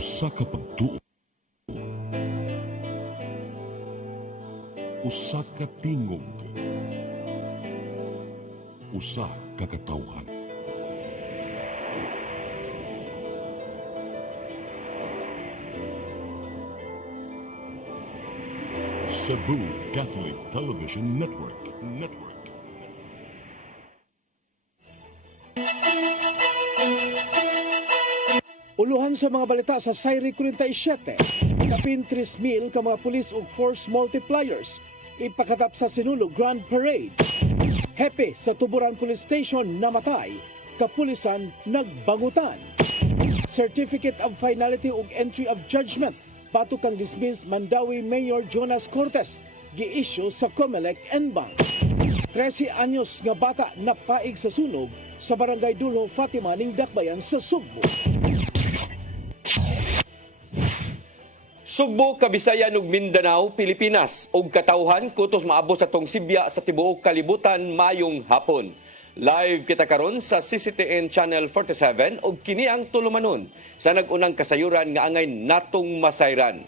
Usa ka pagtuo, usa ka tingog, usa ka katawhan. Cebu Catholic Television Network. Uluhan sa mga balita sa Sayri 47, kapin 3,000 ka mga pulis ug force multipliers ipakatap sa Sinulog Grand Parade. Hepe sa Tuburan Police Station namatay, kapulisan nagbangutan. Certificate of Finality ug Entry of Judgment batok kang dismissed Mandawi Mayor Jonas Cortes gi-issue sa Comelec N-Bank. 13 anyos nga bata napaig sa sunog sa Barangay Dulho Fatima ning Dakbayan sa Sugbo. Sugbo, Kabisayan ug Mindanao, Pilipinas ug katawhan kutos maabot sa tong Sibya sa tibuok kalibutan mayong hapon. Live kita karon sa CCTN Channel 47 ug kini ang tulumanon sa nag-unang kasayuran nga angay natong masayran.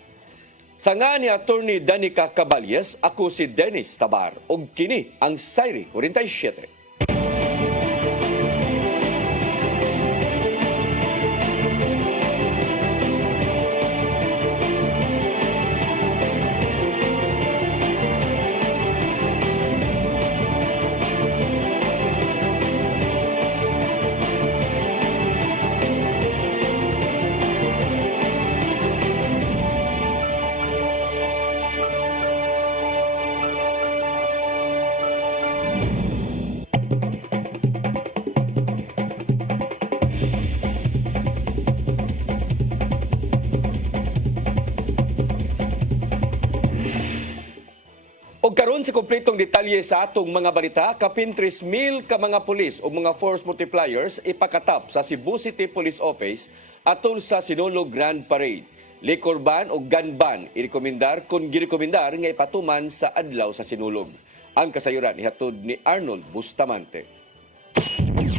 Sa nga ni Attorney Danica Caballes, ako si Dennis Tabar ug kini ang Sayri 47. O karon sa kompletong detalye sa atong mga balita, kapin 3,000 ka mga pulis o mga force multipliers ipakatap sa Cebu City Police Office atol sa Sinulog Grand Parade. Liquor ban o gun ban irekomendar kung girekomendar nga ipatuman sa adlaw sa Sinulog. Ang kasayuran ihatod ni Arnold Bustamante.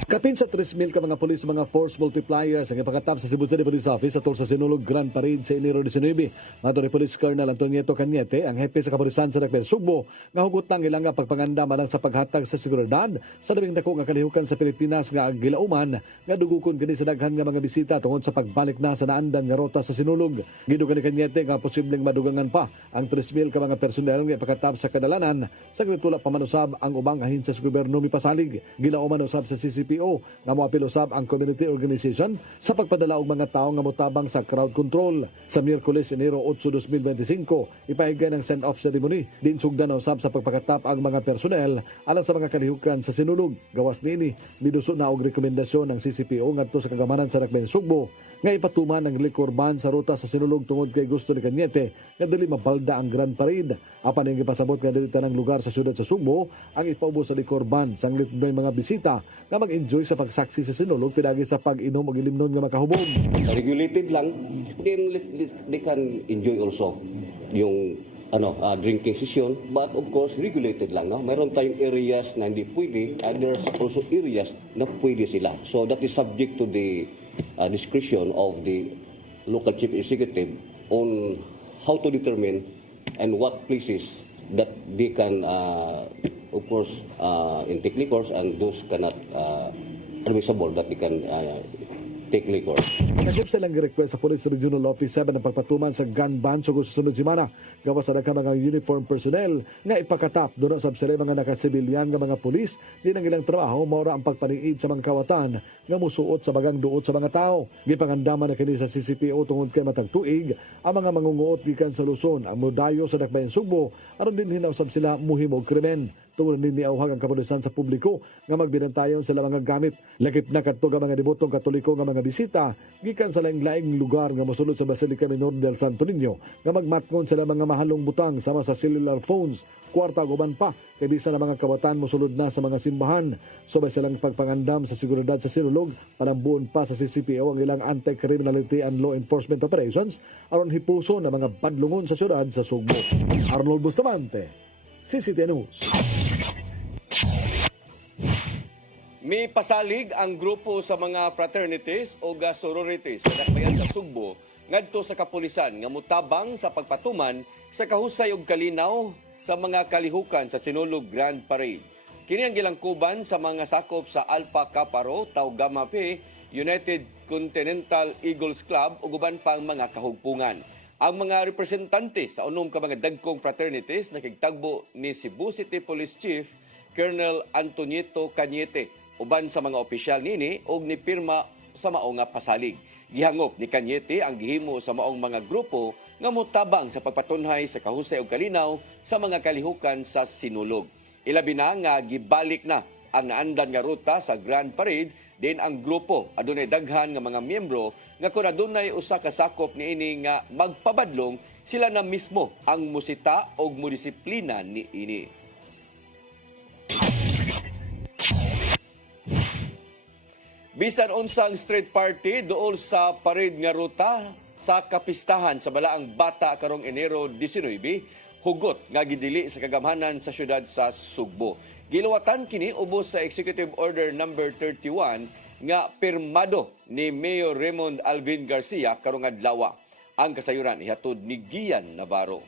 Kapin sa 3,000 ka mga pulis mga force multipliers ang ipakatap sa Cebu City Police Office atol sa Sinulog Grand Parade sa Enero 19. Mato ni Police Colonel Antonieto Cañete, ang hepe sa kapulisan sa Dakbayan Sugbo, nga hugot ng ilang nga pagpanganda malang sa paghatag sa seguridad sa labing dako nga kalihukan sa Pilipinas nga gilauman nga dugukon kini sa daghan nga mga bisita tungod sa pagbalik na sa naandan nga rota sa Sinulog. Gidugan ni Cañete nga posibleng madugangan pa ang 3,000 ka mga personel nga ipakatap sa kadalanan sa gritula pamanusab ang ubang ahinsya sa gobyerno mipasalig. Gilauman usab sa CCPO nga moapil usab ang community organization sa pagpadala og mga tawo nga motabang sa crowd control. Sa Miyerkules, Enero 8, 2025, ipahigay ng send-off ceremony. Din sugdan usab sa pagpakatap ang mga personel alang sa mga kalihukan sa Sinulog. Gawas niini, miduso na og rekomendasyon ng CCPO ngadto sa kagamanan sa Dakbayan Sugbo nga ipatuman ang liquor ban sa ruta sa Sinulog tungod kay gusto ni Cañete nga dili mabalda ang Grand Parade. Apan ang ipasabot nga dili tanang lugar sa syudad sa Sugbo ang ipaubos sa liquor ban sanglit may mga bisita nga mag-enjoy sa pagsaksi sa Sinulog pinagi sa pag-inom og ilimnon nga makahubog. Regulated lang, then they can enjoy also yung drinking session, but of course regulated lang, no? Meron tayong areas na hindi pwede, and there's also areas na pwede sila. So that is subject to the discretion of the local chief executive on how to determine and what places that they can of course intake liquors and those cannot admissible that they can take liquor. Nagip silang request sa Police Regional Office 7 ang pagpatuman sa gun ban sa susunod semana. Gawas sa mga uniform personnel nga ipakatap doon sa sila mga nakasibilyan nga mga pulis din ang ilang trabaho maura ang pagpaniid sa mga kawatan nga musuot sa bagang duot sa mga tao. Gipangandaman na kini sa CCPO tungod kay matag tuig ang mga mangunguot gikan sa Luzon ang modayo sa Dakbayan Sugbo aron din hinausab sila muhimog krimen. Tungod ni niauhag ang kapulisan sa publiko nga magbinantayon sila mga gamit. Lakip na kadto nga mga debotong katoliko nga mga bisita gikan sa laing-laing lugar nga mosulod sa Basilica Minor del Santo Niño nga magmatngon sila mga mahalong butang sama sa cellular phones, kwarta guban pa kay bisan na mga kawatan mosulod na sa mga simbahan. Subay silang pagpangandam sa seguridad sa Sinulog, palambuon pa sa CCPO ang ilang anti-criminality and law enforcement operations aron hipuso na mga padlungon sa syudad sa Sugbo. Arnold Bustamante, CCTN News. May pasalig ang grupo sa mga fraternities o sororities sa Dakbayan sa Sugbo ngadto sa kapulisan nga mutabang sa pagpatuman sa kahusay ug kalinaw sa mga kalihukan sa Sinulog Grand Parade. Kini ang gilangkuban sa mga sakop sa Alpha Kappa Rho, Tau Gamma Pi, United Continental Eagles Club ug uban pang mga kahugpungan. Ang mga representante sa unom ka mga dagkong fraternities nakigtagbo ni Cebu City Police Chief Colonel Antonieto Cañete uban sa mga opisyal nini ug ni pirma sa mao nga pasalig. Gihangop ni Cañete ang gihimo sa maong mga grupo nga motabang sa pagpatunhay sa kahusay ug kalinaw sa mga kalihukan sa Sinulog. Ilabi na nga gibalik na ang naandan nga ruta sa Grand Parade din ang grupo adunay daghan nga mga miyembro nga kun adunay usa ka sakop niini nga magpabadlong sila na mismo ang musita og modisiplina niini. Bisan unsang street party duol sa parade nga ruta sa kapistahan sa balaang bata karong Enero 19, hugot nga gidili sa kagamhanan sa syudad sa Sugbo. Giluwatan kini ubos sa Executive Order number 31 nga pirmado ni Mayor Raymond Alvin Garcia karong adlaw. Ang kasayuran ihatod ni Gian Navarro.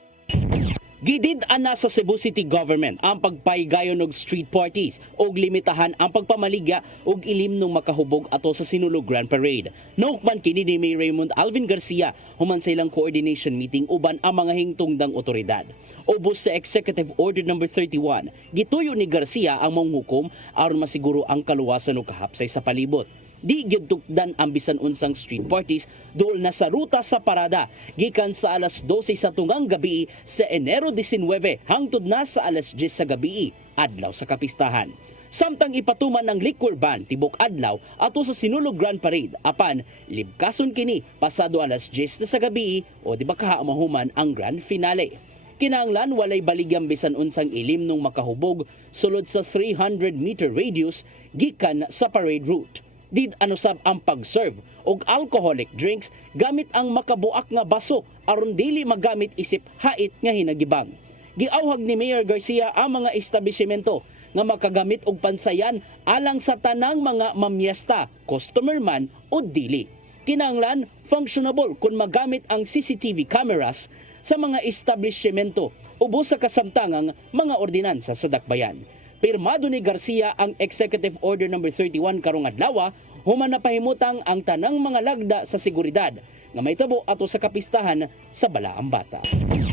Gidid-an na sa Cebu City Government ang pagpaygayon og street parties og limitahan ang pagpamaligya og ilim ng makahubog ato sa Sinulog Grand Parade. Naukman kini ni Mayor Raymond Alvin Garcia human sa ilang coordination meeting uban ang mga hingtungdang otoridad. Ubos sa Executive Order number 31, gituyo ni Garcia ang manghukom aron masiguro ang kaluwasan ug kahapsay sa palibot. Di gyud tukdan ang bisan unsang street parties duol na sa ruta sa parada gikan sa alas 12 sa tungang gabi sa Enero 19 hangtod na sa alas 10 sa gabi adlaw sa kapistahan. Samtang ipatuman ng liquor ban tibok adlaw ato sa Sinulog Grand Parade apan libkason kini pasado alas 10 na sa gabi o di ba kahamahuman ang grand finale. Kinahanglan walay baligyang bisan unsang ilim nung makahubog sulod sa 300-meter radius gikan sa parade route. Did anusab ang pag-serve og alcoholic drinks gamit ang makabuak nga baso aron dili magamit isip hait nga hinagibang. Giawhag ni Mayor Garcia ang mga establishmento nga makagamit og pansayan alang sa tanang mga mamyesta, customer man o dili. Kinahanglan functionable kung magamit ang CCTV cameras sa mga establishmento ubos sa kasamtangang mga ordinansa sa dakbayan. Pirmado ni Garcia ang Executive Order number 31 karong adlaw human na pahimutang ang tanang mga lagda sa seguridad nga may tabo ato sa kapistahan sa balaang bata.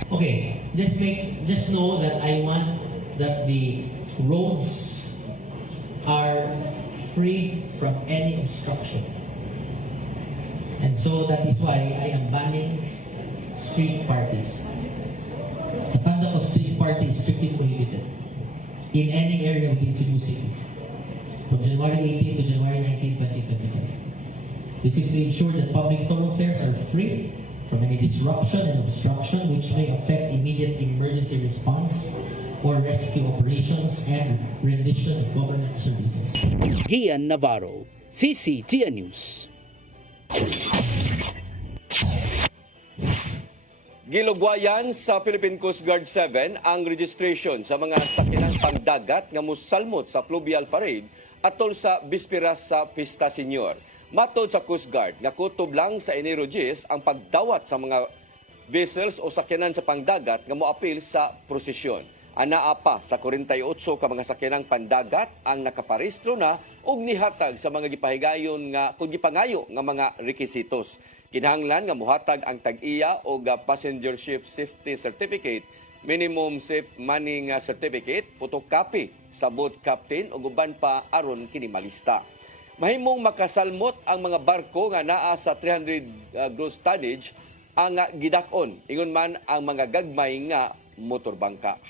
Okay, just know that I want that the roads are free from any obstruction. And so that is why I am banning street parties. The conduct of street parties is strictly prohibited in any area within Cebu City from January 18 to January 19, 2025. This is to ensure that public thoroughfares are free from any disruption and obstruction which may affect immediate emergency response or rescue operations and rendition of government services. Gian Navarro, CCTN News. Gilugwayan sa Philippine Coast Guard 7 ang registration sa mga sakinang pangdagat nga musalmot sa Fluvial Parade atol sa bispera sa Pista Senior. Matod sa Coast Guard nga kutob lang sa Enero 10 ang pagdawat sa mga vessels o sakyanan sa pangdagat nga moapil sa prosesyon. Anaa pa sa 48 ka mga sakyanang pandagat ang nakaparehistro na ug nihatag sa mga gipahigayon nga kung gipangayo nga mga rekisitos. Kinahanglan nga muhatag ang tag-iya o passenger ship safety certificate, minimum safe money nga certificate, photocopy sa boat captain o uban pa aron kini malista. Mahimong makasalmot ang mga barko nga naa sa 300 gross tonnage ang gidakon ingon man ang mga gagmay nga motorbangka.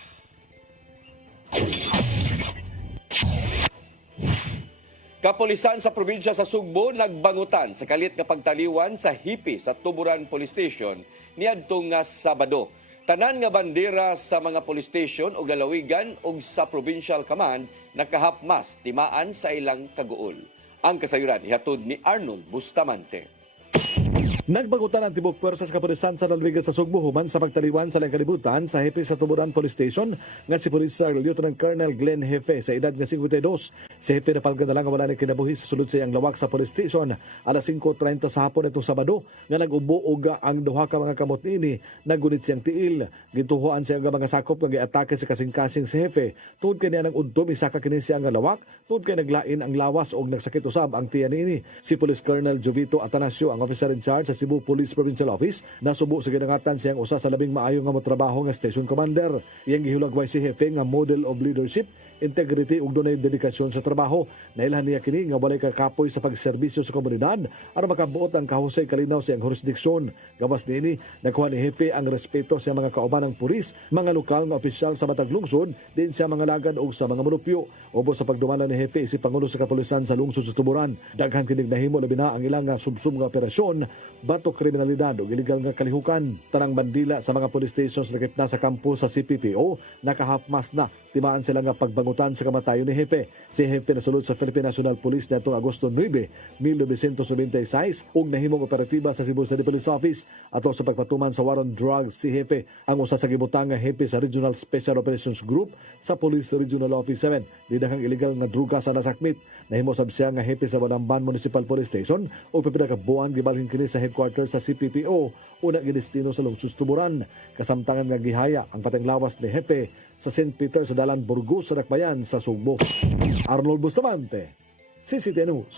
Kapulisan sa probinsya sa Sugbo nagbangutan sa kalit nga pagtaliwan sa hipi sa Tuburan Police Station niadtong nga Sabado. Tanan nga bandera sa mga police station o lalawigan ug sa provincial command nakahapmas timaan sa ilang kaguol. Ang kasayuran ihatod ni Arnold Bustamante. Nagbagutan ang tibok pwersa sa kapulisan sa Nalbiga sa Sugbo human sa pagtaliwan sa kalibutan sa hepe sa Tuburan Police Station nga si Police Lieutenant Colonel Glenn Hefe sa edad nga 52. Si Hefe napalga na lang wala na kinabuhi sa sulod sa iyang lawak sa police station alas 5:30 sa hapon itong Sabado nga nag-ubo og ang duha ka mga kamot niini naggunit siyang tiil. Gituhuan siya nga mga sakop nga giatake sa kasing-kasing si Hefe. Tungod kay niya nang udto misaka kini siya nga lawak tungod kay naglain ang lawas og nagsakit usab ang tiyan niini. Si Police Colonel Jovito Atanasio ang officer in charge sa Cebu Police Provincial Office nasubo sa ginangatan siyang usa sa labing maayo nga motrabaho nga station commander. Iyang gihulagway si Hefe nga model of leadership, integrity ug dunay dedikasyon sa trabaho. Nailhan niya kini nga walay kakapoy sa pagserbisyo sa komunidad aron makabuot ang kahusay kalinaw sa iyang jurisdiksyon. Gawas niini nakuha ni Hefe ang respeto sa mga kauban ng pulis, mga lokal nga opisyal sa matag lungsod, din sa mga lagad ug sa mga munupyo. Ubos sa pagdumala ni Hefe si Pangulo sa Kapulisan sa lungsod sa Tuburan. Daghan kining nahimo labi na ang ilang nga subsub nga operasyon, batok kriminalidad ug illegal nga kalihukan. Tanang bandila sa mga police stations na gitna sa kampo sa CPPO nakahapmas na. Timaan sila nga pagbangutan sa kamatayon ni Hefe. Si Hefe nasulod sa Philippine National Police nitong Agosto 9, 1996 ug nahimong operatiba sa Cebu City Police Office ato sa pagpatuman sa war on drugs. Si Hefe ang usa sa gibutang nga Hepe sa Regional Special Operations Group sa Police Regional Office 7. Didahang illegal nga druga sa nasakmit. Nahimo sab siya nga Hepe sa Banamban Municipal Police Station o pipila ka buwan gibalhin kini sa headquarters sa CPPO una gidestino sa lungsod Tuburan. Kasamtangan nga gihaya ang pateng lawas ni Hepe sa St. Peter sa Dalan Burgos sa Dakbayan sa Sugbo. Arnold Bustamante, CCTN News.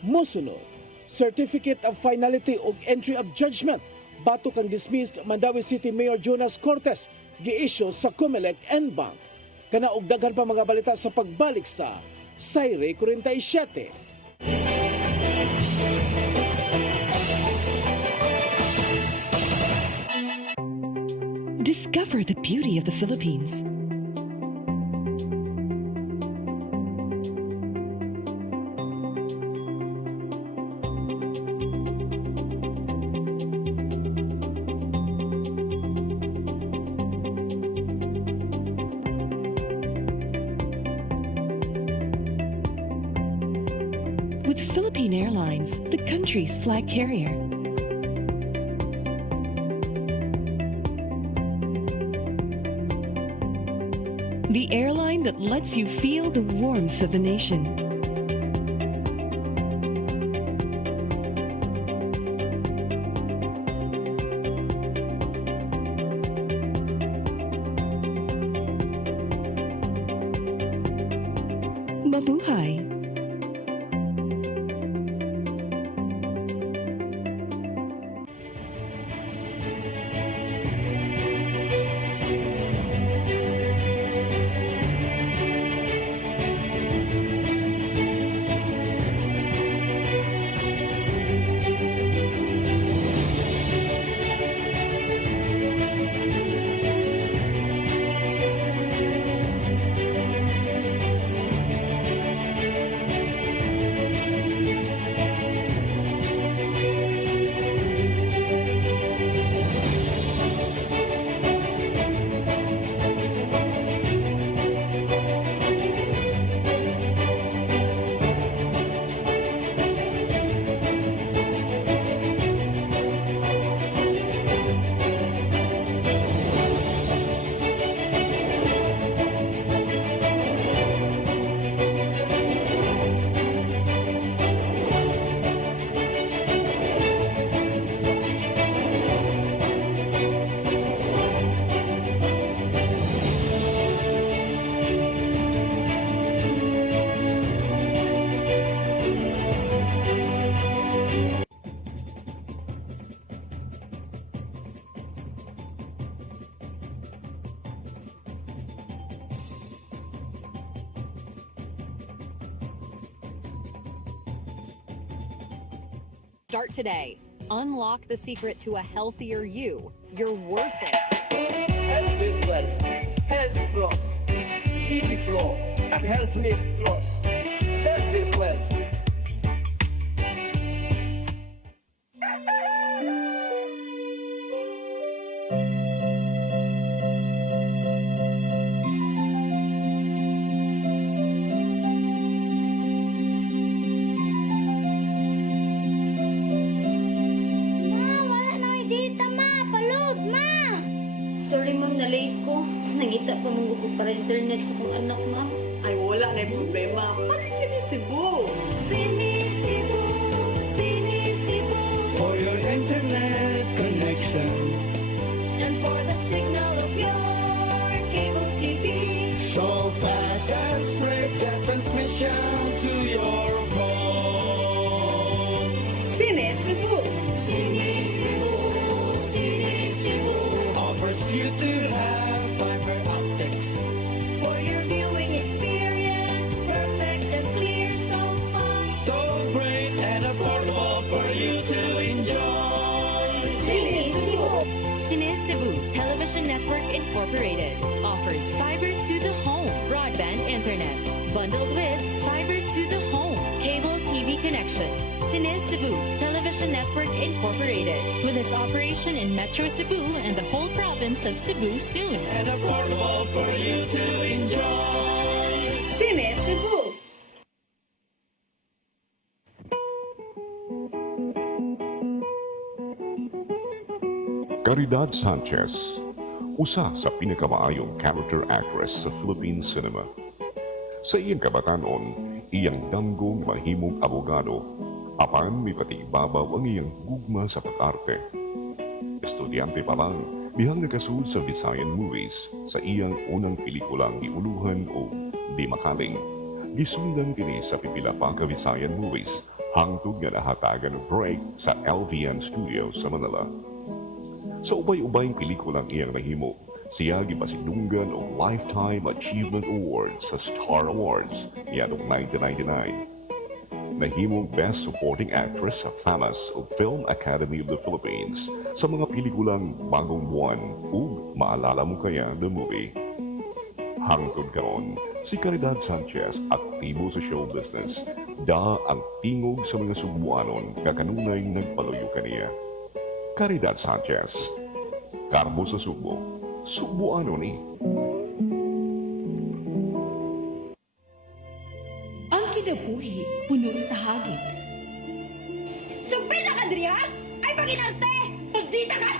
Mosunod, Certificate of Finality ug Entry of Judgment batok ang dismissed Mandawi City Mayor Jonas Cortes gi-issue sa Comelec and Bank. Kana og daghan pa mga balita sa pagbalik sa Saire 47. Discover the beauty of the Philippines. With Philippine Airlines, the country's flag carrier. The airline that lets you feel the warmth of the nation. Mabuhay! Start today. Unlock the secret to a healthier you. You're worth it. Health is wealth. Health plus. Easy flow. Health Mix plus. Health is wealth. Sorry ma'am, na-late ko. Nangita pa mong para internet sa kong anak ma'am. Ay, wala na yung problema. Mag-sinisibo. Sinisibo, sinisibo. For your internet connection. And for the signal of your cable TV. So fast and straight that transmission to your phone. Sinisibo. Sinisibo, sinisibo. Offers you to have fiber optics. For your viewing experience, perfect and clear so far. So great and affordable for you to enjoy. Sinisibo. Cine Cebu Television Network Incorporated offers fiber to the home broadband internet bundled with fiber to the home cable TV connection. Cine Cebu Television Network Incorporated with its operation in Metro Cebu and the whole province of Cebu soon. And affordable for you to enjoy. Sinisibo. Caridad Sanchez, usa sa pinakamaayong character actress sa Philippine cinema. Sa iyang kabatanon, iyang danggong mahimong abogado, apan may patibabaw ang iyang gugma sa pag-arte. Estudyante pa lang, dihang nagkasul sa Visayan movies sa iyang unang pelikulang Giuluhan o Di Makaling. Gisundan kini sa pipila pa ka Visayan movies hangtod nga nahatagan og break sa LVN Studios sa Manila. Sa ubay-ubayng pelikulang iyang nahimo, siya gipasidunggan og Lifetime Achievement Award sa Star Awards niadtong 1999. Nahimong Best Supporting Actress sa FAMAS o Film Academy of the Philippines sa mga pelikulang Bagong Buwan ug Maalala Mo Kaya the Movie. Hangtod karon, si Caridad Sanchez aktibo sa show business. Da ang tingog sa mga Subuanon kakanunay nagpaluyo kaniya. Caridad Sanchez, Karmo sa Subo, Subuano ni. Ang kinabuhi, puno sa hagit. Sugpil na ka, Dria! Ay, paginarte! Pagdita ka!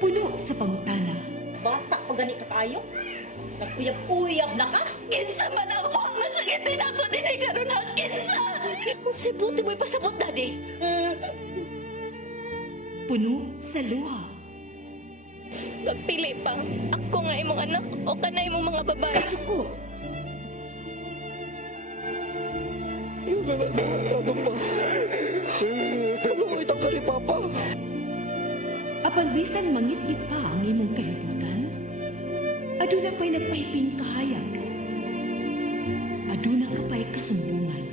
Puno sa pangutana. Bata pa gani ka kayo? Naguyab-uyab na ka? Kinsa man ang mga sakitin ato din ay karoon ang kinsa. Kung si buti mo'y pasabot na di. Puno sa luha. Pagpili pang ako nga imong anak o kanay imong mga babae. Kasuko. Yung ano pa? Ano itang ka ni Papa? Apang bisan mangit-ngit pa ang imong kalibutan, aduna pa'y nagpahiping kahayag. Aduna ka pa'y kasambungan.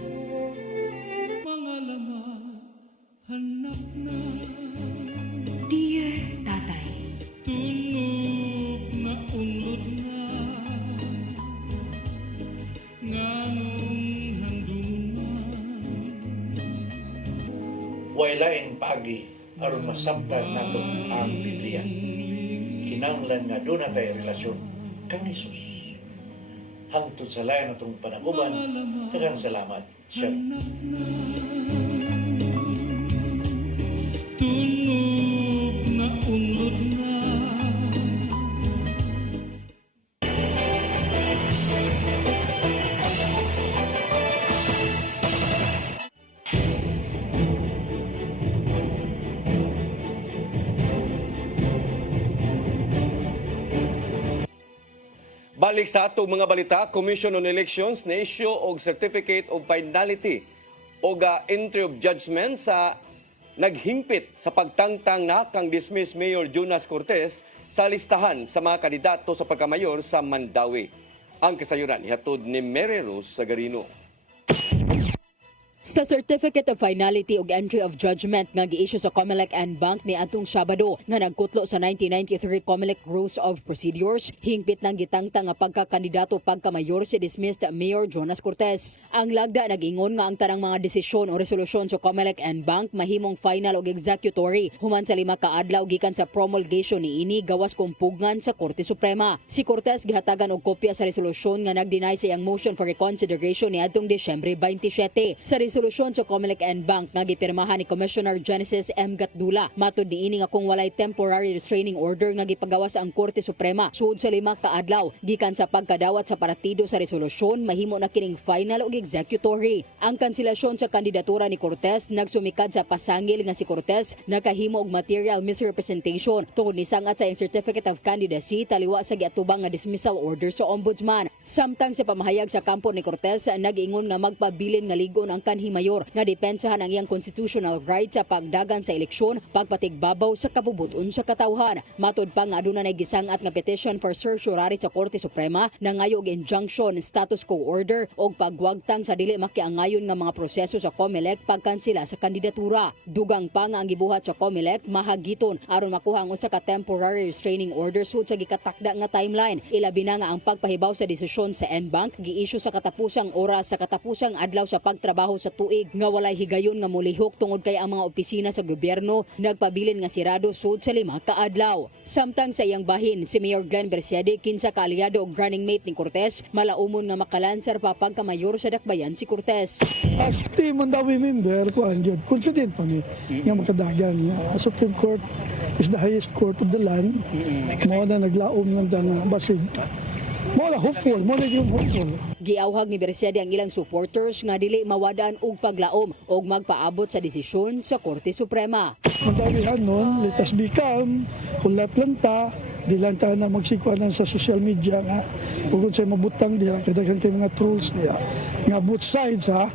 Dear Tatay, Wailain paagi aron masabtan nato ang Biblia. Kinahanglan nga doon na tayo relasyon kang Isus. Hangtod sa layan natong panaguban, daghang salamat. Shalom. Balik sa atong mga balita, Commission on Elections na-issue og Certificate of Finality o Entry of Judgment sa naghimpit sa pagtangtang na kang dismiss Mayor Jonas Cortez sa listahan sa mga kandidato sa pagkamayor sa Mandawi. Ang kasayuran ihatod ni Mary Rose Sagarino. Sa Certificate of Finality ug Entry of Judgment nga gi-issue sa Comelec and Bank ni atong Sabado nga nagkutlo sa 1993 Comelec Rules of Procedures, hingpit nang gitangtang nga pagkakandidato pagkamayor si dismissed Mayor Jonas Cortez. Ang lagda nag-ingon nga ang tanang mga desisyon o resolusyon sa Comelec and Bank mahimong final ug executory human sa 5 ka adlaw gikan sa promulgation niini gawas kumpugngan sa Korte Suprema. Si Cortez gihatagan og kopya sa resolusyon nga nag-deny sa iyang motion for reconsideration niadtong Disyembre 27. Sa resolusyon sa Comelec and Bank nga gipirmahan ni Commissioner Genesis M. Gatdula. Matud niini nga kung walay temporary restraining order nga gipagawas ang Korte Suprema sud sa 5 ka adlaw gikan sa pagkadawat sa partido sa resolusyon mahimo na kining final ug executory. Ang kanselasyon sa kandidatura ni Cortez nagsumikad sa pasangil nga si Cortez nakahimo og material misrepresentation tungod ni sangat sa certificate of candidacy taliwa sa giatubang nga dismissal order sa ombudsman. Samtang sa pamahayag sa kampo ni Cortez nag-ingon nga magpabilin nga ligon ang kanhi mayor nga depensahan ang iyang constitutional right sa pagdagan sa eleksyon pagpatigbabaw sa kabubuton sa katawhan. Matud pa nga aduna nay gisangat nga petition for certiorari sa Korte Suprema na ngayo og injunction, status quo order o pagwagtang sa dili makiangayon nga mga proseso sa Comelec pagkansela sa kandidatura. Dugang pa nga ang gibuhat sa Comelec mahagiton aron makuha ang usa ka temporary restraining order sud sa gikatakda nga timeline. Ilabi na nga ang pagpahibaw sa desisyon sa NBank gi-issue sa katapusang oras sa katapusang adlaw sa pagtrabaho sa tuig nga walay higayon nga mulihok tungod kay ang mga opisina sa gobyerno nagpabilin nga sirado sud sa 5 ka adlaw. Samtang sa iyang bahin si Mayor Glenn Bercede kinsa ka aliado og running mate ni Cortez malaumon nga makalansar pa pagkamayor sa dakbayan si Cortez. As team Mandawi member ko anjud confident pa ni nga makadagan nga Supreme Court is the highest court of the land. Mo na naglaom ng nga basig. Mo na hopeful, mo na yung hopeful. Giawhag ni Bercede ang ilang supporters nga dili mawadaan og paglaom og magpaabot sa desisyon sa Korte Suprema. Mandawihan nun, let us be calm, kulat lang ta, di lang ta na magsikwanan sa social media nga kung sa'y mabutang diha, kadagan kay mga trolls niya. Nga both sides ha,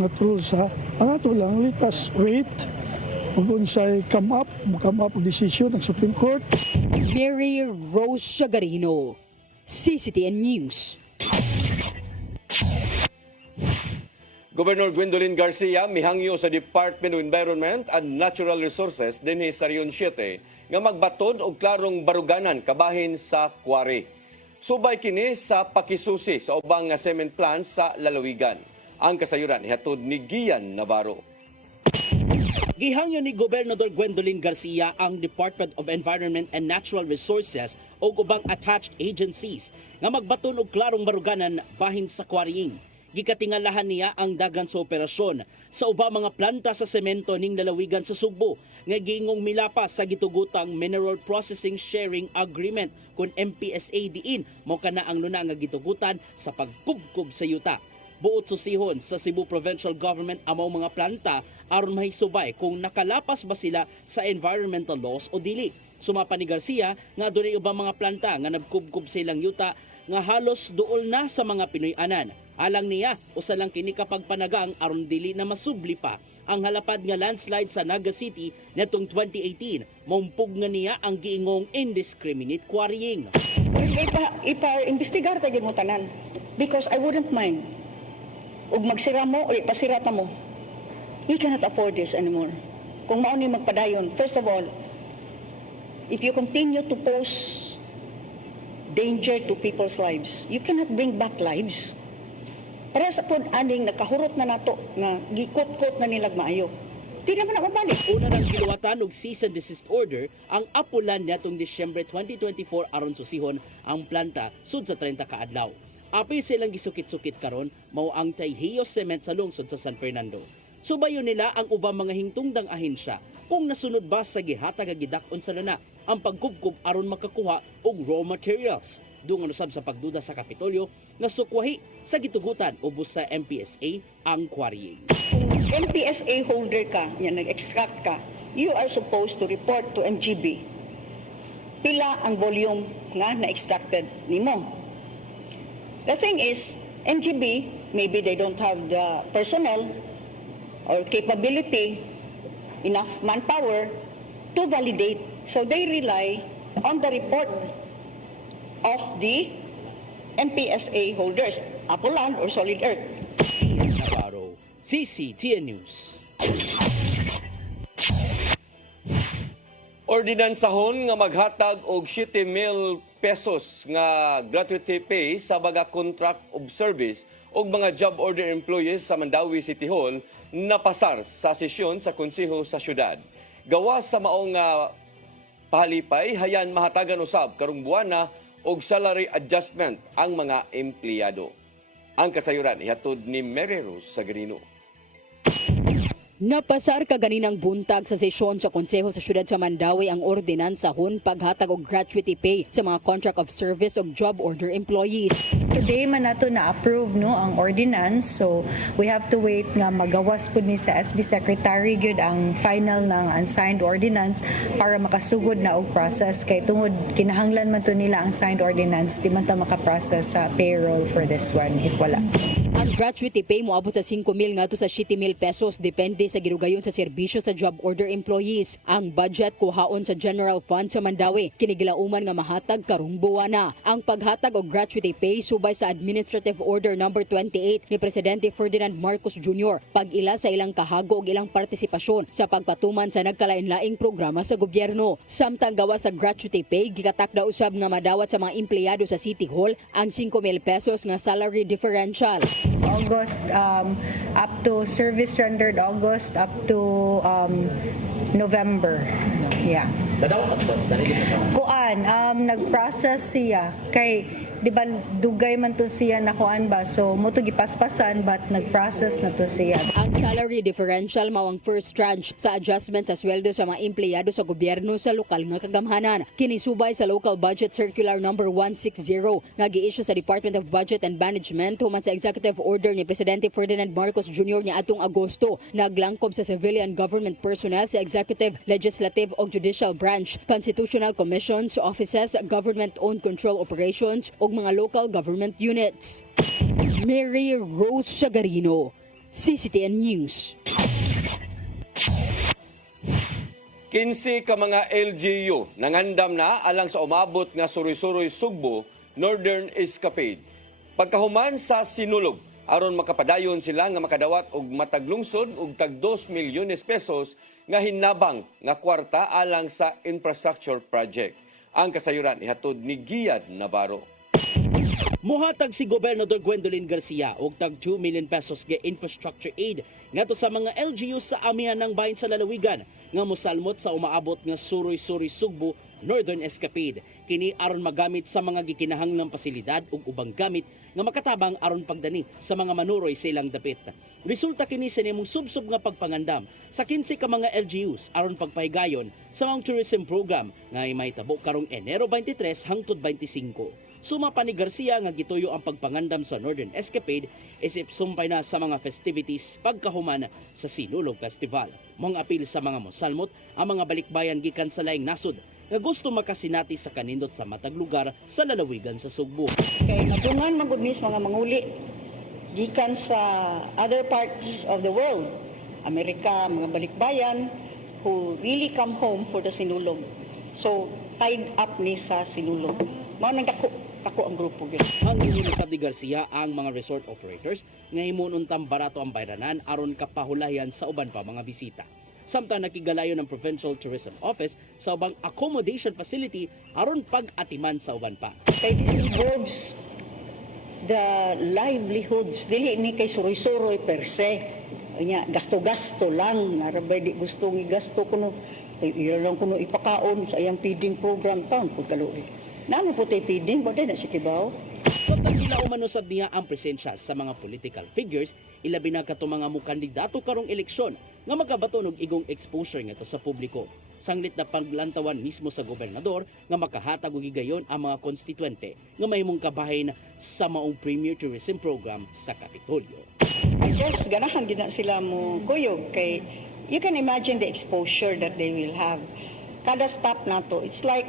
nga trolls ha. Ang ato lang, let us wait. Kung sa'y come up og decision ng Supreme Court. Mary Rose Sagarino, CCTN News. Governor Gwendolyn Garcia mihangyo sa Department of Environment and Natural Resources dinhi sa Rion 7 nga magbatod og klarong baruganan kabahin sa quarry. Subay kini sa pakisusi sa ubang nga cement plants sa lalawigan. Ang kasayuran ihatod ni Gian Navarro. Gihangyo ni Gobernador Gwendolyn Garcia ang Department of Environment and Natural Resources o ubang attached agencies nga magbaton og klarong baruganan bahin sa quarrying. Gikatingalahan niya ang dagan sa operasyon sa ubang mga planta sa semento ning lalawigan sa Sugbo nga giingong milapas sa gitugutang Mineral Processing Sharing Agreement kun MPSA diin mao kana ang luna nga gitugutan sa pagkubkob sa yuta. Buot susihon sa Cebu Provincial Government amaw mga planta aron mahisubay kung nakalapas ba sila sa environmental laws o dili. Sumapa ni Garcia nga dunay ubang mga planta nga nagkubkob sa ilang yuta nga halos duol na sa mga Pinoy-anan. Alang niya, usa lang kini kapag panagang aron dili na masubli pa ang halapad nga landslide sa Naga City netong 2018. Maumpog nga niya ang giingong indiscriminate quarrying. Ipa-investigar tayo mo tanan because I wouldn't mind. Ug magsira mo o ipasira ta mo. We cannot afford this anymore. Kung mao ni magpadayon, first of all, if you continue to pose danger to people's lives, you cannot bring back lives. Para sa pod aning nakahurot na nato nga gikot-kot na nilag maayo. Di naman na mabalik. Una nang giluwatan og cease and desist order ang apulan niadtong Disyembre 2024 aron susihon ang planta sud sa 30 ka adlaw. Apil silang gisukit-sukit karon mao ang Tayheo Cement sa lungsod sa San Fernando. Subayon nila ang ubang mga hingtungdang ahensya kung nasunod ba sa gihatag nga gidak-on sa lana ang pagkubkob aron makakuha og raw materials. Dungan usab sa pagduda sa Kapitolyo nga sukwahi sa gitugutan ubos sa MPSA ang quarrying. Kung MPSA holder ka, nag-extract ka, you are supposed to report to MGB pila ang volume nga na-extracted nimo. The thing is, MGB, maybe they don't have the personnel or capability, enough manpower to validate. So they rely on the report of the MPSA holders, Apoland or Solid Earth. Navarro, CCTN News. Ordinansahon nga maghatag og 7,000 pesos nga gratuity pay sa mga contract of service o mga job order employees sa Mandawi City Hall napasar sa sesyon sa konseho sa syudad. Gawa sa maong pahalipay, hayan mahatagan usab karong buwana og salary adjustment ang mga empleyado. Ang kasayuran ihatod ni Mary Rose Sagarino. Napasar kaganinang buntag sa sesyon sa Konseho sa Siyudad sa Mandawi ang ordinansahon paghatag og gratuity pay sa mga contract of service o job order employees. Today man nato na-approve no ang ordinance, so we have to wait nga magawas pud ni sa SB Secretary gyud ang final ng unsigned ordinance para makasugod na og process kay tungod kinahanglan man to nila ang signed ordinance di man ta maka-process sa payroll for this one if wala. Ang gratuity pay moabot sa 5,000 ngadto sa 7,000 pesos depende sa gidugayon sa serbisyo sa job order employees. Ang budget kuhaon sa General Fund sa Mandawi kinigilauman nga mahatag karong buwana. Ang paghatag og gratuity pay subay sa Administrative Order No. 28 ni Presidente Ferdinand Marcos Jr. pag-ila sa ilang kahago og ilang partisipasyon sa pagpatuman sa nagkalain-laing programa sa gobyerno. Samtang gawa sa gratuity pay gikatakda usab nga madawat sa mga empleyado sa City Hall ang 5,000 pesos nga salary differential. August up to service rendered August up to November. Yeah. Kuan nag-process siya kay di ba dugay man to siya na kuan ba so mo to gipaspasan but nag-process na to siya. Ang salary differential mao ang first tranche sa adjustment sa sweldo sa mga empleyado sa gobyerno sa lokal nga kagamhanan. Kinisubay sa Local Budget Circular No. 160 nga gi-issue sa Department of Budget and Management human sa Executive Order ni Presidente Ferdinand Marcos Jr. niadtong Agosto. Naglangkob sa civilian government personnel sa Executive, Legislative o Judicial Branch, Constitutional Commissions, Offices, Government-Owned Control Operations o mga local government units. Mary Rose Sagarino, CCTN News. 15 ka mga LGU nangandam na alang sa umabot nga Suroy-Suroy Sugbo Northern Escapade. Pagkahuman sa Sinulog, aron makapadayon sila nga makadawat og mataglungsod og tag 2 milyones pesos nga hinabang nga kwarta alang sa infrastructure project. Ang kasayuran ihatod ni Giyad Navarro. Muhatag si Gobernador Gwendolyn Garcia og tag 2 million pesos nga infrastructure aid ngadto sa mga LGU sa amihan ng bahin sa lalawigan nga mosalmot sa umaabot nga Suroy-Suroy Sugbo Northern Escapade. Kini aron magamit sa mga gikinahanglang pasilidad ug ubang gamit nga makatabang aron pagdani sa mga manuroy sa ilang dapit. Resulta kini sa nimong subsub nga pagpangandam sa 15 ka mga LGUs aron pagpahigayon sa mga tourism program nga may tabo karong Enero 23 hangtod 25. Suma pa ni Garcia nga gituyo ang pagpangandam sa Northern Escapade isip sumpay na sa mga festivities pagkahuman sa Sinulog Festival. Mong apil sa mga mosalmot ang mga balikbayan gikan sa laing nasod nga gusto makasinati sa kanindot sa matag lugar sa lalawigan sa Sugbo. Kay nadungan magudnis mga manguli gikan sa other parts of the world, Amerika, mga balikbayan who really come home for the Sinulog. So tied up ni sa Sinulog. Mao nang ako ang grupo gyud. Ang ginisab ni Garcia ang mga resort operators nga himununtang barato ang bayranan aron kapahulayan sa uban pa mga bisita. Samtang nakigalayon ng Provincial Tourism Office sa ubang accommodation facility aron pag-atiman sa uban pa. Kay this involves the livelihoods dili ni kay suroy-suroy per se. Nya gasto-gasto lang narabay di gusto ni gasto kuno kay ira lang kuno ipakaon sa iyang feeding program taon pud kaluoy. Namo po tayo feeding, bada na si Kibaw. Sa tagila umanusab niya ang presensya sa mga political figures, ilabi na kato mga mukandidato karong eleksyon nga magabaton og igong exposure nga sa publiko. Sanglit na paglantawan mismo sa gobernador nga makahatag og higayon ang mga konstituente nga mahimong kabahin sa maong Premier Tourism Program sa Kapitolyo. I guess ganahan gina sila mo kuyog kay you can imagine the exposure that they will have. Kada stop nato, it's like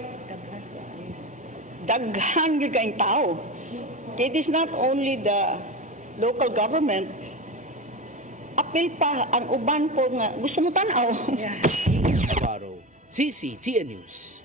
daghan gyud kaayong tao. It is not only the local government, apil pa ang uban po nga gusto mo tanaw. Navarro, CCTN News.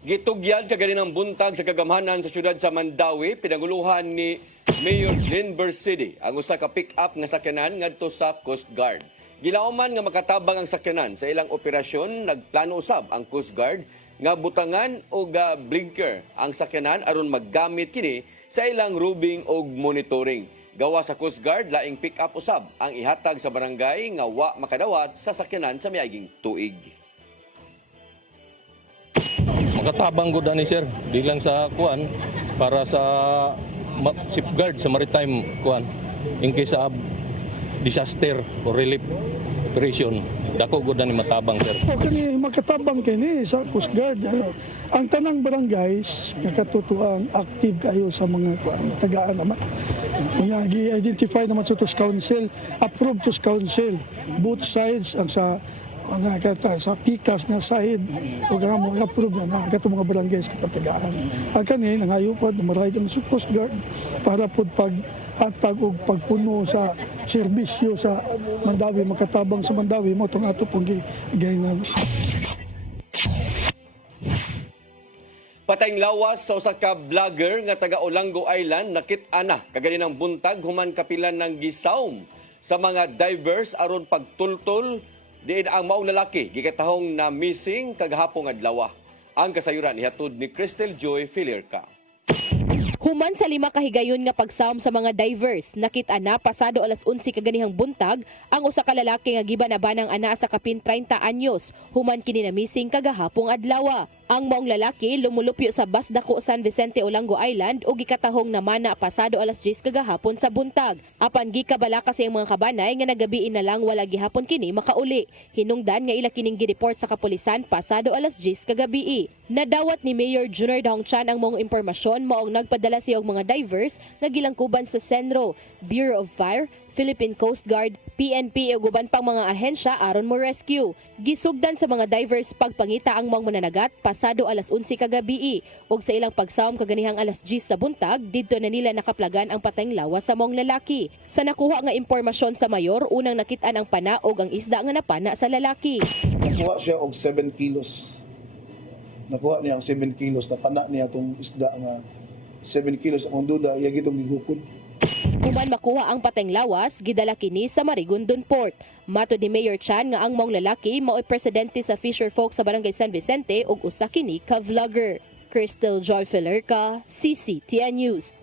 Gitugyad kaganinang buntag sa kagamhanan sa syudad sa Mandawi, pinaguluhan ni Mayor Glenn Bercedi ang usa ka pick-up nga sakyanan ngadto sa Coast Guard. Gilauman nga makatabang ang sakyanan sa ilang operasyon, nagplano usab ang Coast Guard nga butangan o blinker ang sakyanan aron maggamit kini sa ilang roving o monitoring. Gawa sa Coast Guard, laing pick-up usab ang ihatag sa barangay nga wa makadawat sa sakyanan sa miaging tuig. Makatabang gud ani sir, di lang sa kuan para sa safeguard sa maritime kuan in case of disaster or relief operation. Dako gud ni matabang, sir. O kani makatabang kini sa Coast Guard. Ang tanang barangays nakatutuan active kayo sa mga tagaan naman. Kanya gi-identify naman sa TUS Council, approved TUS Council, both sides ang sa sa pikas na side o mo approve na kato mga barangays kapatagaan. Ang kani nangayupad na maray ang sa Coast Guard para pud pag hatag og pagpuno sa serbisyo sa Mandawi, makatabang sa Mandawi mo itong ato pong gaynan. Patayng lawas sa usa ka vlogger nga taga Olango Island nakit-a na kaganinang buntag human kapilan ng gisawm sa mga divers aron pagtultol diin ang maong lalaki gikatahong na missing kagahapong adlaw. Ang kasayuran ihatod ni Cristel Joy Filierca. Human sa 5 kahigayon nga pagsawom sa mga divers, nakita na pasado alas 11 kaganihang buntag ang usa ka lalaki nga gibanabanang ana sa kapin 30 anyos, human kini na missing kagahapong adlaw. Ang maong lalaki lumulupyo sa Basdako, San Vicente, Olango Island o gikatahong namana pasado alas 10 kagahapon sa buntag. Apan gikabala kasi ang mga kabanay nga nagabiin na lang wala gihapon kini makauli. Hinungdan nga ila kining gireport sa kapulisan pasado alas 10 kagabi. Nadawat ni Mayor Junior Dongchan ang maong impormasyon maong nagpadala siya og mga divers nga gilangkuban sa Senro, Bureau of Fire, Philippine Coast Guard, PNP ug uban pang mga ahensya aron mo rescue. Gisugdan sa mga divers pagpangita ang mga mananagat pasado alas 11 kagabi ug sa ilang pagsawom kaganihang alas 10 sa buntag didto na nila nakaplagan ang patayng lawas sa maong lalaki. Sa nakuha nga impormasyon sa mayor, unang nakit-an ang pana ug ang isda nga napana sa lalaki. Nakuha siya og 7 kilos. Nakuha niya ang 7 kilos na pana niya itong isda nga 7 kilos akong duda, iya gitong gigukod. Human makuha ang patayng lawas, gidala kini sa Marigondon Port. Mato ni Mayor Chan nga ang maong lalaki mao'y presidente sa Fisher Folk sa Barangay San Vicente ug usa kini ka vlogger. Cristel Joy Filierca, CCTN News.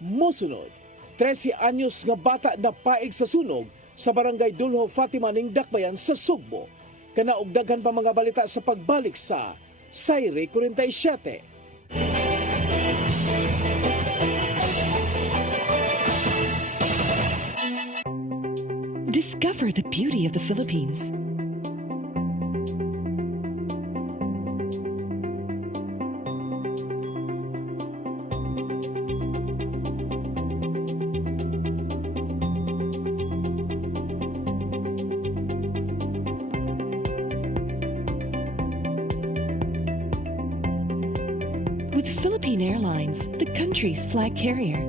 Mosunod, 13 anyos nga bata na paig sa sunog sa Barangay Dulho Fatima ning Dakbayan sa Sugbo. Kana og daghan pa mga balita sa pagbalik sa Sayre 47. Discover the beauty of the Philippines. With Philippine Airlines, the country's flag carrier.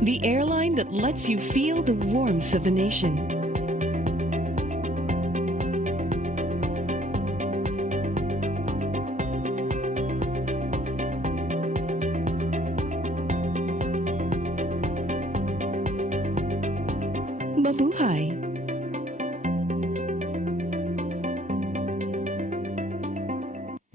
The airline that lets you feel the warmth of the nation. Mabuhay.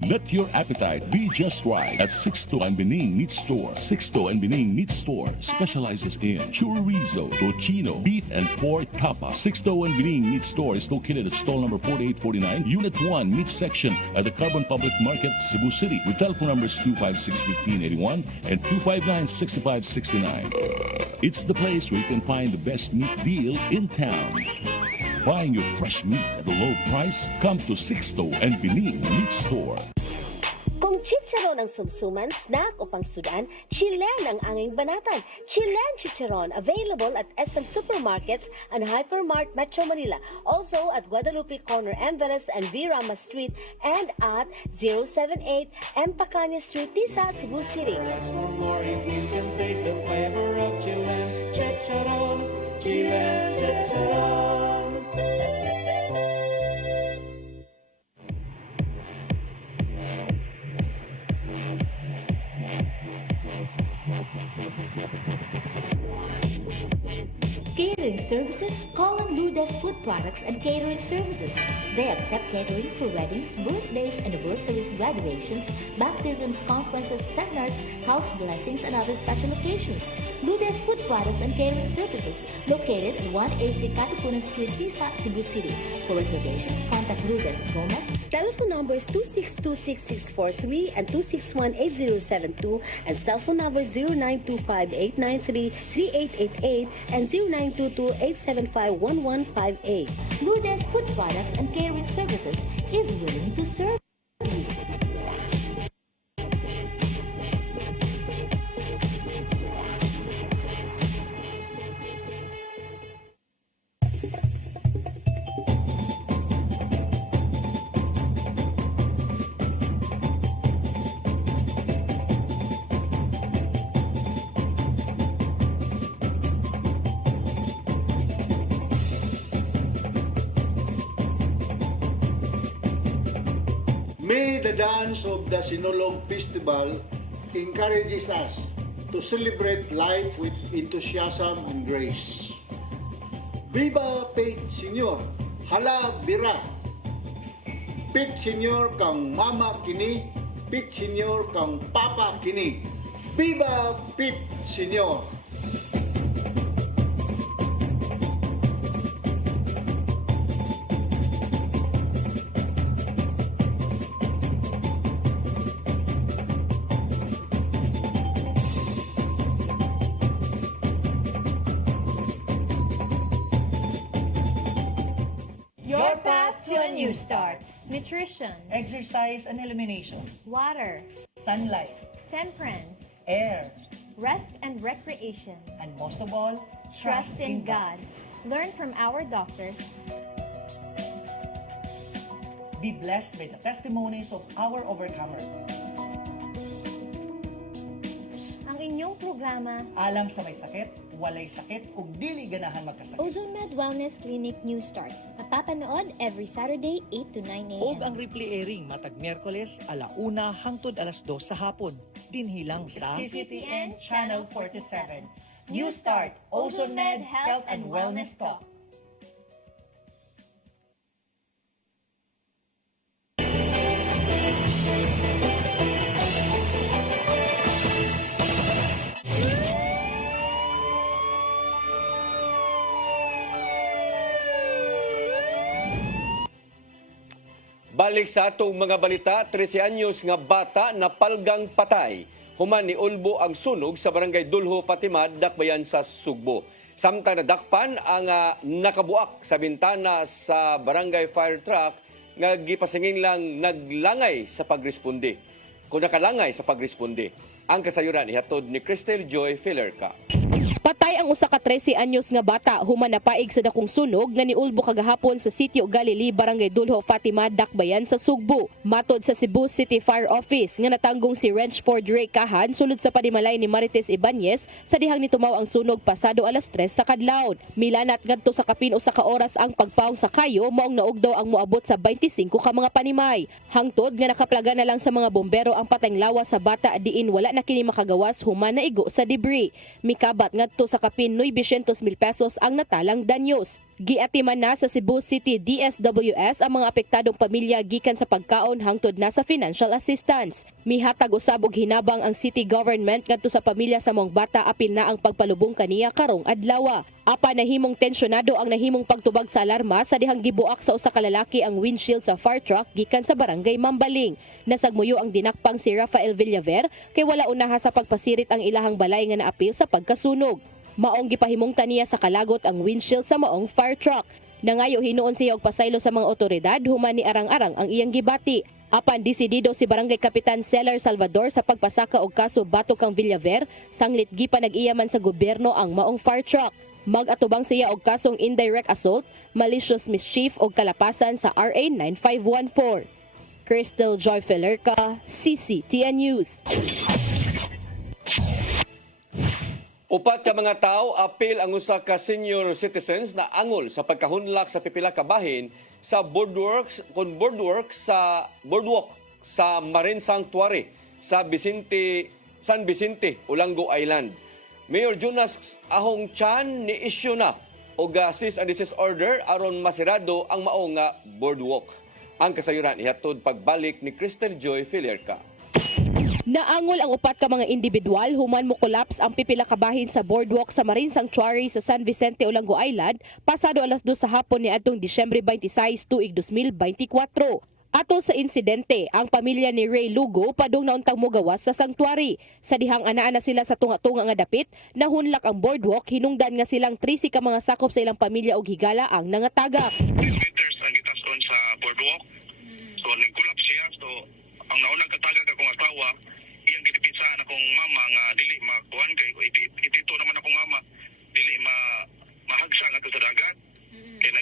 Let your appetite be just right at Sixto and Bening Meat Store. Sixto and Bening Meat Store specializes in chorizo, tocino, beef, and pork tapa. Sixto and Bening Meat Store is located at stall number 4849, Unit 1, Meat Section at the Carbon Public Market, Cebu City, with telephone numbers 256-1581 and 259-6569. It's the place where you can find the best meat deal in town. Buying your fresh meat at a low price? Come to Sixto and Bening Meat Store. Kung chicharon ang sumsuman, snack o pangsudan, Chilen ang anging banatan. Chilen Chicharon, available at SM Supermarkets and Hypermart Metro Manila. Also at Guadalupe Corner, Envelas and V. Rama Street and at 078 M. Pacania Street, Tisa, Cebu City. Ask for more if you can taste the flavor of Chilen Chicharon. Chilen Chicharon. Catering services, call on Lourdes Food Products and Catering Services. They accept catering for weddings, birthdays, anniversaries, graduations, baptisms, conferences, seminars, house blessings, and other special occasions. Lourdes Food Products and Catering Services, located at 183 Katipunan Street, Tisa, Cebu City. For reservations, contact Lourdes Gomez. Telephone numbers 2626643 and 2618072 and cell phone number 0925-893-3888 and 0922-875-1158. Lourdes Food Products and Catering Services is willing to serve you. May the dance of the Sinulog Festival encourages us to celebrate life with enthusiasm and grace. Viva Pete Senior! Hala Bira! Pete Senior kang mama kini, Pete Senior kang papa kini. Viva Pete Senior! Your path to a new start. Nutrition, Exercise and elimination. water, Sunlight. temperance, Air. rest and recreation. And most of all, Trust in God. Learn from our doctors. Be blessed by the testimonies of our overcomers. Ang inyong programa, Alam sa may sakit, walay sakit, ug dili ganahan magkasakit. OzoneMed Wellness Clinic News Start. Mapapanood every Saturday 8 to 9 a.m. Og ang replay airing matag Miyerkules 1:00 hangtod 2:00 sa hapon. Dinhilang sa CCTN Channel 47. New Start, OzoneMed Health and Wellness Talk. Balik sa atong mga balita, 13 anyos nga bata na palgang patay. Human ni Ulbo ang sunog sa barangay Dulho, Fatima, Dakbayan sa Sugbo. Samtang nadakpan ang nakabuak sa bintana sa barangay fire truck nga gipasingin lang naglangay sa pagresponde. Kung nakalangay sa pagresponde, ang kasayuran ihatod ni Cristel Joy Filerca. Patay ang usa ka 13 anyos nga bata human napaig sa dakong sunog nga niulbo kagahapon sa sitio Galili, barangay Dulho, Fatima, Dakbayan sa Sugbo. Matod sa Cebu City Fire Office nga natanggong si Renchford Ray Kahan sulod sa panimalay ni Marites Ibanez sa dihang nitumaw ang sunog pasado 3:00 sa kadlawon. Milanat ngadto sa kapin usa ka oras ang pagpawong sa kayo maong naugdaw ang moabot sa 25 ka mga panimay. Hangtod nga nakaplaga na lang sa mga bombero ang patayng lawas sa bata diin wala na kini makagawas human na igo sa debris. Mikabat ngadto sa kapin 900,000 pesos ang natalang danyos. Giatiman na sa Cebu City DSWS ang mga apektadong pamilya gikan sa pagkaon hangtod na sa financial assistance. Mihatag usab og hinabang ang city government ngadto sa pamilya sa mong bata apil na ang pagpalubong kaniya karong adlaw. Apa nahimong tensyonado ang nahimong pagtubag sa alarma sa dihang gibuak sa usa ka lalaki ang windshield sa fire truck gikan sa barangay Mambaling. Nasagmuyo ang dinakpang si Rafael Villaver kay wala unaha sa pagpasirit ang ilahang balay nga naapil sa pagkasunog. Maong gipahimong taniya sa kalagot ang windshield sa maong fire truck. Nangayo hinuon siya og pasaylo sa mga otoridad human ni arang-arang ang iyang gibati. Apan desidido si Barangay Kapitan Celar Salvador sa pagpasaka og kaso batok kang Villaver, sanglit gipa nag-iyaman sa gobyerno ang maong fire truck. Mag-atubang siya og kasong indirect assault, malicious mischief og kalapasan sa RA 9514. Crystal Joy Filerca, CCTN News. Upat ka mga tao apil ang usa ka senior citizens na angol sa pagkahunlak sa pipila ka bahin sa boardwalk sa Marine Sanctuary sa San Vicente, Olango Island. Mayor Jonas Ahong Chan ni issue na og cease and desist order aron masirado ang mao nga boardwalk. Ang kasayuran ihatod pagbalik ni Crystal Joy Filierca. Naangol ang upat ka mga individual human mo collapse ang pipila ka bahin sa boardwalk sa Marine Sanctuary sa San Vicente, Olango Island pasado alas 2 sa hapon ni adtong Disyembre 26, tuig 2024. Ato sa insidente, ang pamilya ni Ray Lugo padung nauntang mogawas sa sanctuary. Sa dihang anaa na sila sa tunga-tunga nga dapit, nahunlak ang boardwalk, hinungdan nga silang 13 ka mga sakop sa ilang pamilya og higala ang nangatagak. Meters ang gitason sa boardwalk. So nag-collapse siya. So ang naunang katagak akong asawa, iyang gidipinsahan akong mama nga dili makuan kay itito naman akong mama dili mahagsa nga to sa dagat. Kay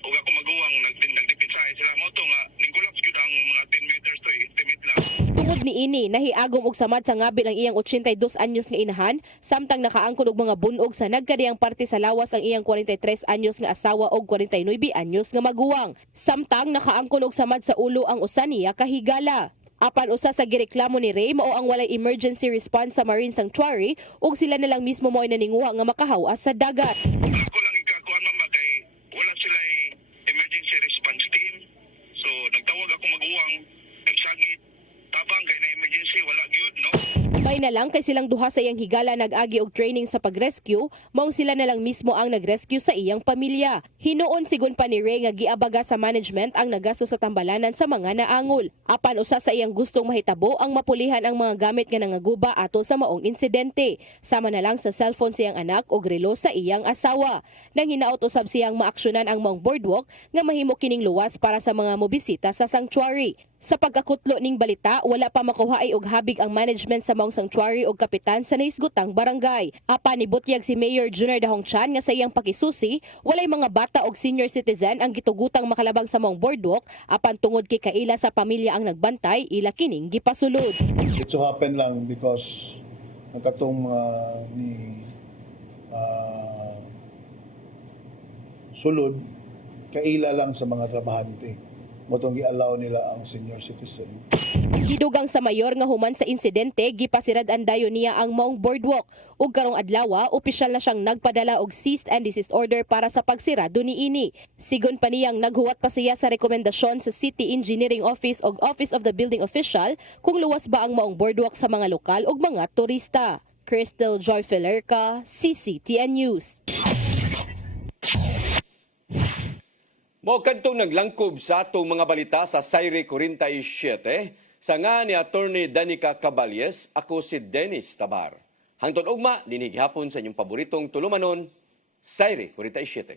ug ako maguwang nagdipinsahan sila mo to nga ning-collapse gyud ang mga 10 meters to estimate lang. Tungod ni ini, nahiagom og samad sa ngabil ang iyang 82 anyos nga inahan, samtang nakaangkon og mga bunog sa nagkadiyang parte sa lawas ang iyang 43 anyos nga asawa og 49 anyos nga maguwang. Samtang nakaangkon og samad sa ulo ang usa niya kahigala. Apan usa sa gireklamo ni Ray mao ang walay emergency response sa Marine Sanctuary ug sila na lang mismo mo'y naninguha nga makahawas sa dagat. Ako lang ikakuan mama kay wala sila emergency response team. So nagtawag ako maguwang, nagsagit, tabang kay na emergency wala gyud no. May na lang kay silang duha sa iyang higala nag-agi og training sa pag-rescue, maong sila na lang mismo ang nag-rescue sa iyang pamilya. Hinuon sigon pa ni Ray nga giabaga sa management ang nagasto sa tambalanan sa mga naangol. Apan usa sa iyang gustong mahitabo ang mapulihan ang mga gamit nga nangaguba ato sa maong insidente. Sama na lang sa cellphone sa iyang anak og relo sa iyang asawa. Nang hinaot usab siyang maaksyonan ang maong boardwalk nga mahimo kining luwas para sa mga mobisita sa sanctuary. Sa pagkakutlo ning balita, wala pa makuhaay og habig ang management sa maong sanctuary og kapitan sa naisgutang barangay. Apan nibutyag si Mayor Junior Dahong Chan nga sa iyang pakisusi, walay mga bata og senior citizen ang gitugutang makalabang sa maong boardwalk, apan tungod kay kaila sa pamilya ang nagbantay, ila kining gipasulod. It so happen lang because ang katong ni sulod kaila lang sa mga trabahante. Motong gi-allow nila ang senior citizen. Gidugang sa mayor nga human sa insidente, gipasirad-an dayon niya ang maong boardwalk. Ug karong adlaw, opisyal na siyang nagpadala og cease and desist order para sa pagsirado niini. Sigon pa niyang naghuwat pa siya sa rekomendasyon sa City Engineering Office ug Office of the Building Official kung luwas ba ang maong boardwalk sa mga lokal ug mga turista. Crystal Joy Filierca, CCTN News. Mo kadtong naglangkob sa atong mga balita sa Sayre 47, sa nga ni Attorney Danica Caballes, ako si Dennis Tabar. Hangtod ugma, dinig hapon sa inyong paboritong tulumanon, Sayre 47.